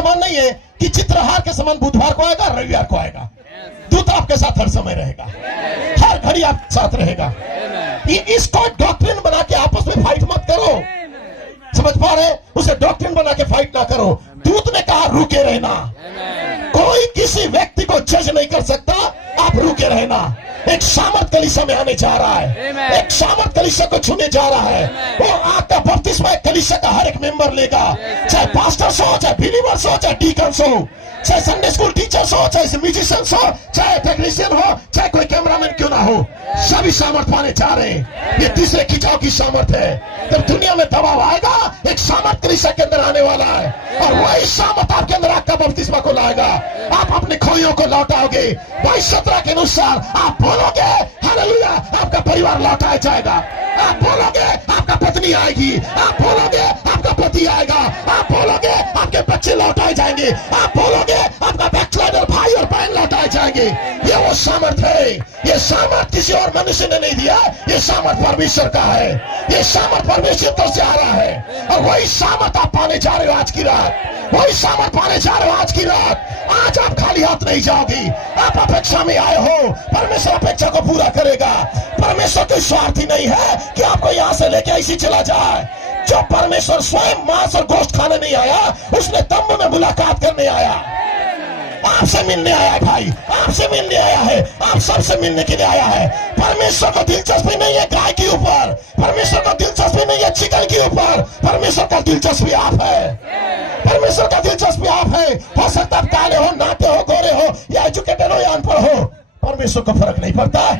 समान नहीं है कि चित्रहार के समान बुधवार को आएगा, रविवार को आएगा। दूत आपके साथ हर समय रहेगा, हर घड़ी आपके साथ रहेगा। इसको डॉक्ट्रिन बना के आपस में फाइट मत करो, समझ पा रहे? उसे डॉक्ट्रिन बना के फाइट ना करो। दूत ने कहा रुके रहना। कोई किसी व्यक्ति को जज नहीं कर सकता, आप रुके रहना। एक सामर्थ कलीसिया में आने जा रहा है, एक सामर्थ कलीसिया को छूने जा रहा है। वो आपका बपतिस्मा कलीसिया का हर एक मेंबर लेगा, चाहे पास्टर्स हो, चाहे बिलीवर्स हो, चाहे डीकन्स हो, चाहे संडे स्कूल टीचर्स हो, चाहे म्यूजिशियंस हो, चाहे टेक्नीशियन हो, चाहे कोई कैमरामैन क्यों ना हो, सभी सामर्थ पाने जा रहे हैं। ये तीसरे खिंचाव की सामर्थ है। जब दुनिया में दबाव आएगा, एक सामर्थ कलीसिया के अंदर आने वाला है, और वही सामर्थ आपके अंदर आपका बपतिस्मा को लाएगा। आप अपने खोइयों को लौटाओगे। 22:17 के अनुसार आप बोलोगे हालेलुया, आपका परिवार लौटाया जाएगा। आप बोलोगे आपका पत्नी आएगी, आप बोलोगे आपका पति आएगा, आप बोलोगे आपके बच्चे लौटाए जाएंगे, आप बोलोगे आपका बैकस्लाइडर भाई और बहन लौटाए जाएंगे। ये वो सामर्थ है। ये सामर्थ किसी और मनुष्य ने नहीं दिया, ये सामर्थ परमेश्वर का है। ये सामर्थ परमेश्वर तरफ से आ रहा है, और वही सामर्थ आप पाने जा रहे हो आज की रात। वही सामर्थ पाने जा रहे हो आज की रात। आज आप खाली हाथ नहीं जाओगी, आप अपेक्षा में आए हो। परमेश्वर अपेक्षा को पूरा करेगा। परमेश्वर कोई स्वार्थी नहीं है कि आपको यहाँ से लेके ऐसी चला जाए। जो परमेश्वर स्वयं मांस और गोश्त खाने नहीं आया, उसने तंबू में मुलाकात करने आया। आपसे मिलने आया है भाई, आपसे मिलने आया है, आप सबसे मिलने के लिए आया है। परमेश्वर को दिलचस्पी नहीं है गाय के ऊपर, परमेश्वर को दिलचस्पी नहीं है चिकन के ऊपर, परमेश्वर का दिलचस्पी आप है। परमेश्वर का दिलचस्पी आप है। हो सकता है काले हो, नाते हो, गोरे हो, या एजुकेटेड हो या अनपढ़ हो, परमेश्वर को फर्क नहीं पड़ता।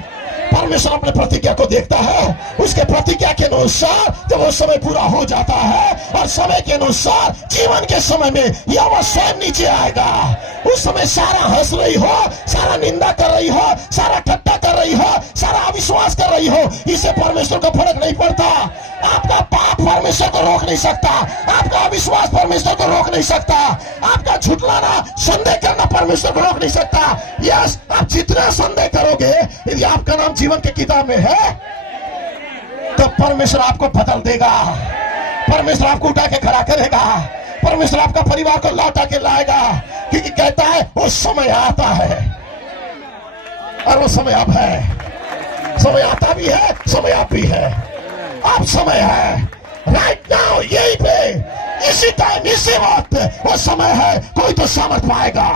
परमेश्वर अपने प्रतिज्ञा को देखता है। उसके प्रतिज्ञा के अनुसार जब वो समय पूरा हो जाता है, और समय के अनुसार जीवन के समय में यह वो स्वयं नीचे आएगा। उस समय सारा हंस रही हो, सारा निंदा कर रही हो, सारा ठट्टा कर रही हो, सारा अविश्वास कर रही हो, इससे परमेश्वर को फर्क नहीं पड़ता। आपका पाप परमेश्वर को रोक नहीं सकता, आपका अविश्वास परमेश्वर को रोक नहीं सकता, आपका झुठलाना, संदेह करना परमेश्वर को रोक नहीं सकता। यस, आप जितना संदेह करोगे, यदि आपका नाम जीवन की किताब में है, तो परमेश्वर आपको बदल देगा। परमेश्वर आपको उठा के खड़ा करेगा। परमेश्वर आपका परिवार को लौटा के लाएगा, क्योंकि कहता है वो समय आता है, और वो समय अब है। समय आता भी है, समय अब भी है। अब समय है, राइट नाउ, यही पे, इसी टाइम, इसी वक्त वो समय है। कोई तो सामर्थ पाएगा।